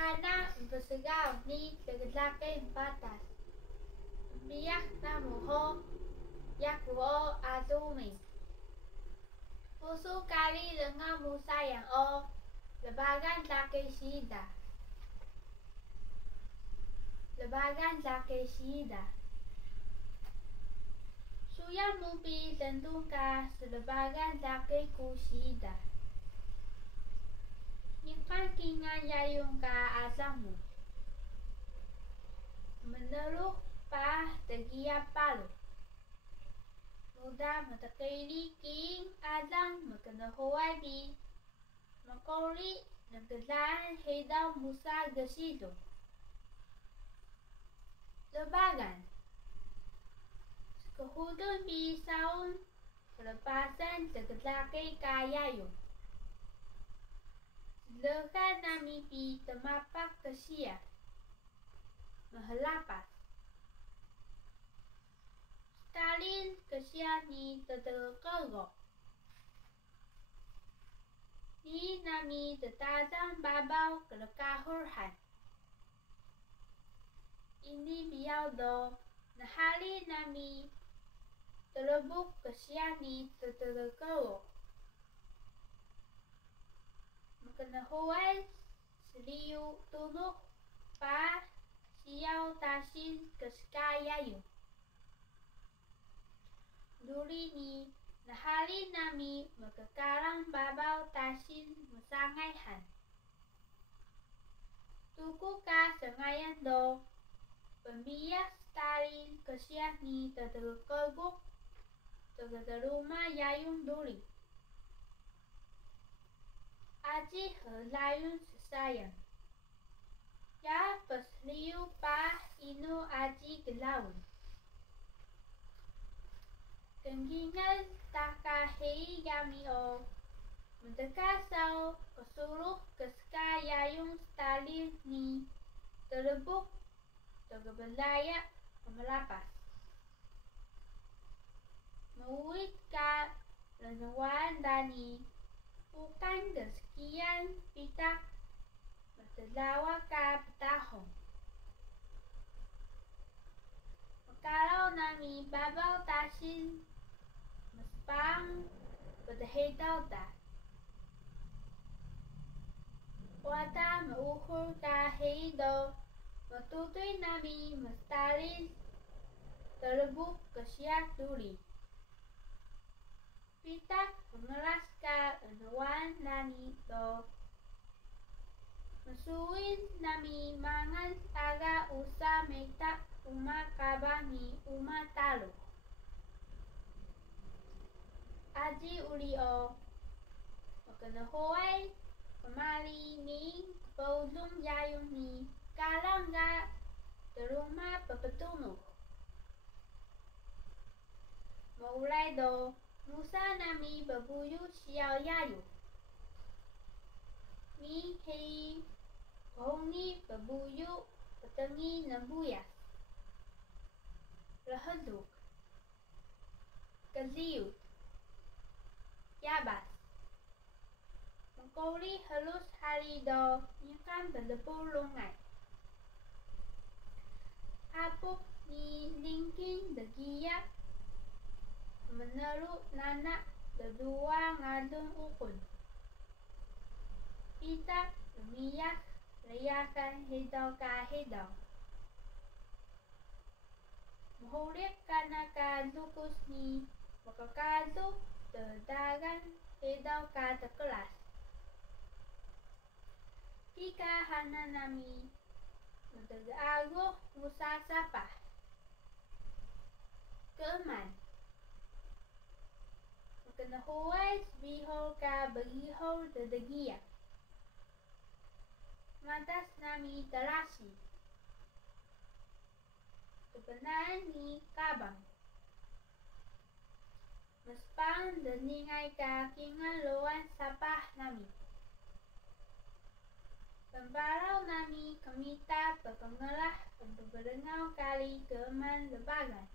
Kana berserau ni terlakai batas. Biak namuho yakuo azumi. Pusu kali dengan musa yang lebagan laki sida. Lebagan laki sida. Suya mubi lendungka selebagan laki kusida. Nyimpan kingan yayung ka azamu. Meneluh pah tegiap palu. Muda matakaili king azang makanahuay di. Makori nagdalaan hedaw musa gasido. Lebagan. Sekahudon bisaun pelepasan tegelaki kayayong. Lekan nami pi temapak kesia. Mahalapas. Stalin kesia ni tetelkogok. Ni nami tetazang babau kelekahurhan. Ini biau do nahali nami terlebuk kesia ni tetelkogok. Kenahuay seliu tunuh pa siau tasin keskayayu. Duri ni nahali nami makakarang babau tasin masangayhan. Tuku ka sangayan do pembias Stalin kesia ni tetelkogok tegadaruma yayung duri. Aji helayun sesayang. Ya pesliu pah inu aji gelaun. Kenggingan takahei yami o. Mendekasau kesuruh keskayayung Stalin ni terlebuk tegabelayak pemelapas. Mewit ka lenawan dani. Bukan kesekian pitak bertelawa ka petahong. Kalau nami babau tasin mespang berhedau ta. Wata meuhur ka heido matutui nami mestalin terlebuk kesiak duri. Pitak mengeras ka enawan nani do. Mesuin nami mangan aga usa metak uma kabani uma talu. Aji uli o. Makanahuay pemali ni paulung yayung ni kalang ga teruma pepetunuh. Maulay do. Musa nami babuyu siyaw yayu. Mi hei kohongi babuyu petengi nabuyas. Rahaduk. Kaziyut. Yabas. Mengkoli halus hari do nyakan berlepur lungai. Apuk ni lingking begiyak. Meneruk nanak berdua ngadung ukun. Pitak memiyak layakan hedau ka hedau. Mahulip kanaka lukus ni makakaduk terdagan hedau ka terkelas. Ika hana nami mentegaguh musa sapah. Keman. Kenahuay bihol ka bagihol dedegia. Matas nami terasi. Kebenaran ni kabang. Mespang deningay ka kingan loan sapah nami. Pembarau nami kemita pepengelah pemberengau kali keman lebagan.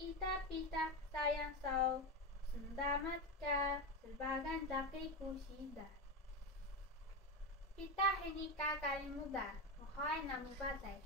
Ita pitak sayang sau sendamat ka selbagan daki kusida. Kita ini kalian muda. Mohon nami batai.